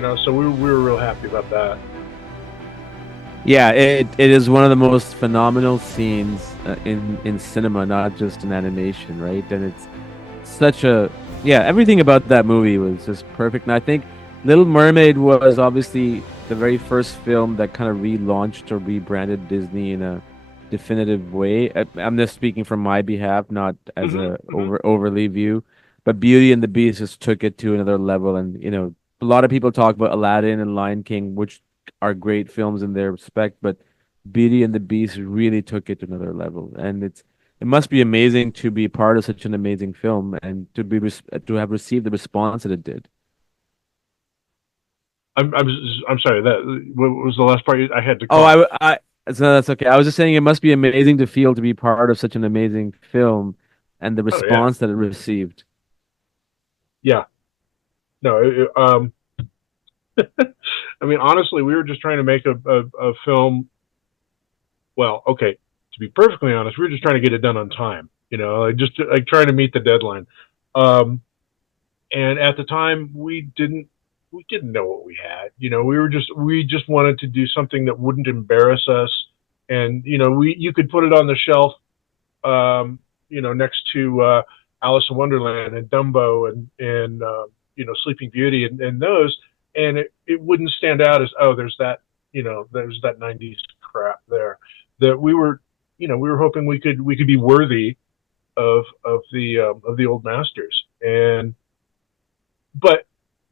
So we were real happy about that. Yeah, it is one of the most phenomenal scenes in cinema, not just in animation, right? And it's such a yeah, everything about that movie was just perfect. And I think Little Mermaid was obviously the very first film that kind of relaunched or rebranded Disney in a definitive way. I'm just speaking from my behalf, not as Hmm. a Hmm. overly view, but Beauty and the Beast just took it to another level. And a lot of people talk about Aladdin and Lion King, which are great films in their respect, but Beauty and the Beast really took it to another level. And it must be amazing to be part of such an amazing film and to have received the response that it did. I'm sorry. That what was the last part? I had to Oh, cough. so that's okay. I was just saying it must be amazing to feel to be part of such an amazing film and the Oh yeah, response that it received. yeah. No, I mean honestly, we were just trying to make a film. Well, okay. To be perfectly honest, we were just trying to get it done on time. Like just like trying to meet the deadline. Um, and at the time, we didn't know what we had. We just wanted to do something that wouldn't embarrass us, and you could put it on the shelf, next to Alice in Wonderland and Dumbo and Sleeping Beauty and those, and it wouldn't stand out as, oh, there's that '90s crap there. That we were hoping we could be worthy of the old masters. And but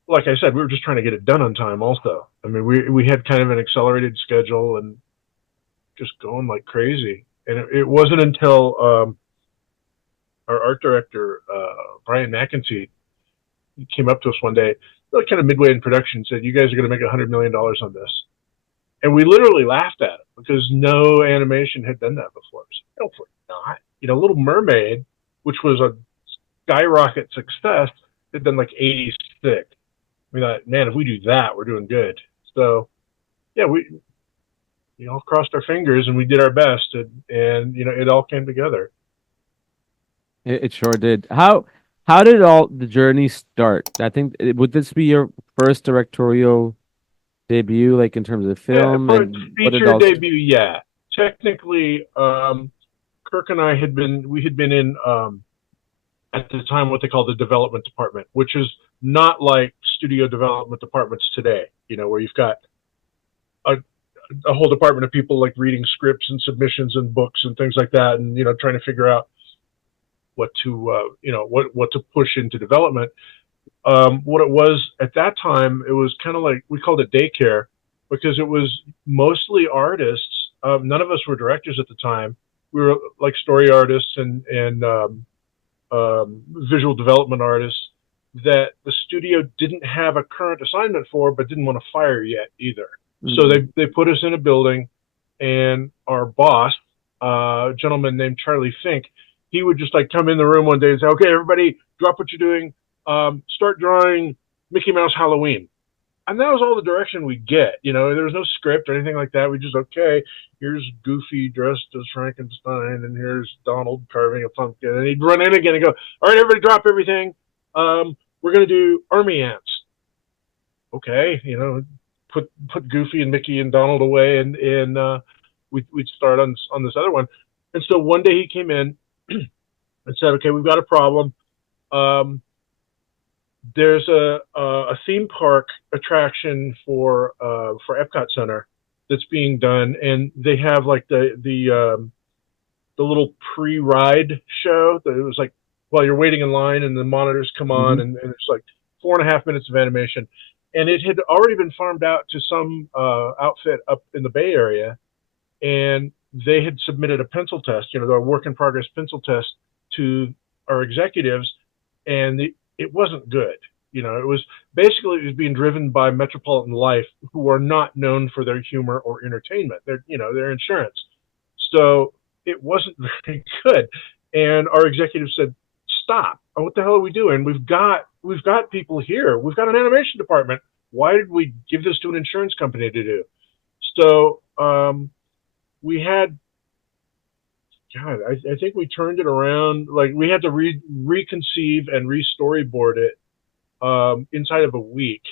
like I said, we were just trying to get it done on time. Also, I mean, we had kind of an accelerated schedule and just going like crazy. And it wasn't until our art director Brian McEntee came up to us one day, like kind of midway in production, said, "You guys are going to make $100 million on this," and we literally laughed at it because no animation had done that before. So, hopefully not. Little Mermaid, which was a skyrocket success, had done like 86. We thought, man, if we do that, we're doing good. So yeah, we all crossed our fingers and we did our best, and it all came together. It sure did. How did all the journey start? I think would this be your first directorial debut, like in terms of Yeah, film, for its and what did feature all? debut, yeah. Technically, Kirk and I had been in at the time what they call the development department, which is not like studio development departments today. Where you've got a, a whole department of people like reading scripts and submissions and books and things like that, and trying to figure out what to push into development. What it was at that time, it was kind of like we called it daycare because it was mostly artists. None of us were directors at the time. We were like story artists and visual development artists that the studio didn't have a current assignment for, but didn't want to fire yet either. So Mm. they put us in a building, and our boss, a gentleman named Charlie Fink, he would just like come in the room one day and say, "Okay, everybody, drop what you're doing, start drawing Mickey Mouse Halloween." And that was all the direction we get. There was no script or anything like that. We just, okay, here's Goofy dressed as Frankenstein, and here's Donald carving a pumpkin, and he'd run in again and go, "All right, everybody, drop everything. We're gonna do army ants." Okay, put Goofy and Mickey and Donald away, and we'd start on this other one. And so one day he came in and said, "Okay, we've got a problem. Um, there's a theme park attraction for Epcot Center that's being done, and they have like the little pre-ride show that it was like while you're waiting in line and the monitors come on, Hmm. and it's like 4.5 minutes of animation, and it had already been farmed out to some outfit up in the Bay Area, and they had submitted a pencil test, the work in progress pencil test to our executives, and it wasn't good. It was basically it was being driven by Metropolitan Life, who are not known for their humor or entertainment. They're insurance, so it wasn't very good. And our executive said, "Stop! What the hell are we doing? We've got people here. We've got an animation department. Why did we give this to an insurance company to do?" So we had, God, I think we turned it around. Like we had to reconceive and re-storyboard it inside of a week.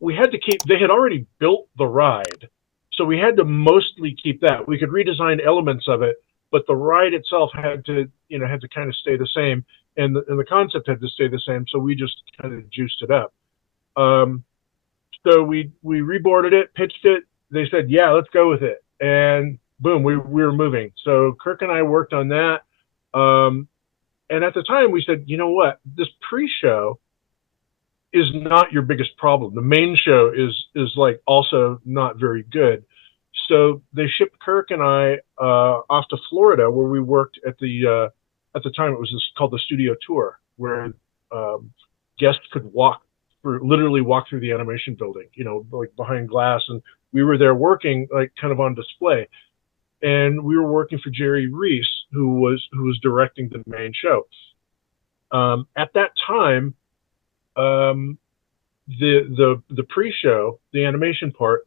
we had to keep. They had already built the ride, so we had to mostly keep that. We could redesign elements of it, but the ride itself had to, had to kind of stay the same, and the concept had to stay the same. So we just kind of juiced it up. So we reboarded it, pitched it. They said, "Yeah, let's go with it," and boom, we were moving. So Kirk and I worked on that. And at the time, we said, you know what, this pre-show is not your biggest problem. The main show is like also not very good. So they shipped Kirk and I off to Florida, where we worked at the time it was called the Studio Tour, where guests could literally walk through the animation building, like behind glass, and we were there working like kind of on display. And we were working for Jerry Reese, who was directing the main show. At that time, the pre-show, the animation part,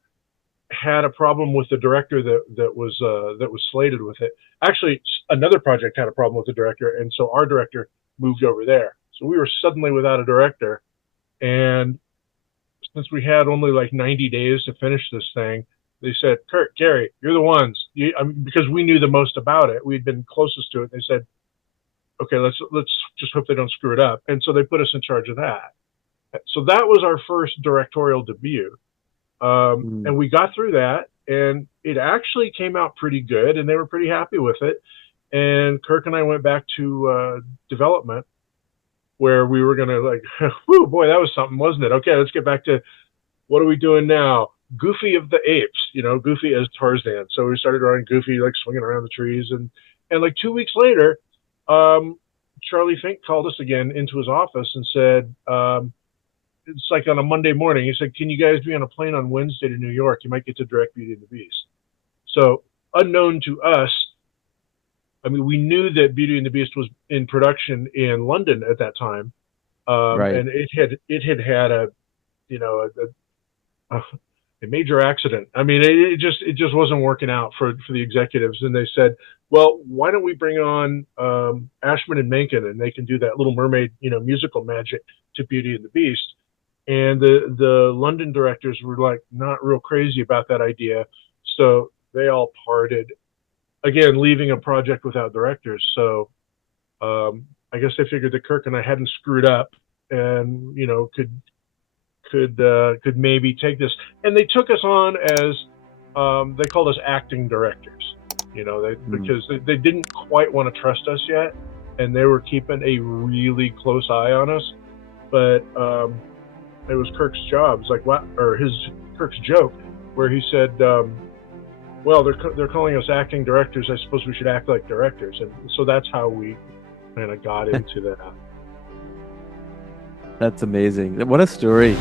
had a problem with the director that was slated with it. Actually, another project had a problem with the director, and so our director moved over there. So we were suddenly without a director, and since we had only like 90 days to finish this thing, they said, "Kirk, Gary, you're the ones." Because we knew the most about it, we'd been closest to it. They said, "Okay, let's just hope they don't screw it up." And so they put us in charge of that. So that was our first directorial debut. And we got through that, and it actually came out pretty good, and they were pretty happy with it. And Kirk and I went back to development, where we were going to like, whew, boy, that was something, wasn't it? Okay, let's get back to what are we doing now? Goofy of the Apes, Goofy as Tarzan. So we started drawing Goofy like swinging around the trees, and like 2 weeks later, Charlie Fink called us again into his office and said, it's like on a Monday morning, he said, "Can you guys be on a plane on Wednesday to New York? You might get to direct Beauty and the Beast." So unknown to us, I mean, we knew that Beauty and the Beast was in production in London at that time, Right. and it had a major accident. I mean, it just wasn't working out for the executives, and they said, "Well, why don't we bring on Ashman and Menken, and they can do that Little Mermaid, musical magic to Beauty and the Beast." And the London directors were like not real crazy about that idea, so they all parted. Again, leaving a project without directors. So I guess they figured that Kirk and I hadn't screwed up, and could maybe take this. And they took us on as they called us acting directors. Because they didn't quite want to trust us yet, and they were keeping a really close eye on us. But it was Kirk's job. It's like Kirk's joke, where he said, "Well, they're calling us acting directors. I suppose we should act like directors." And so that's how we kind of got into that. That's amazing. What a story.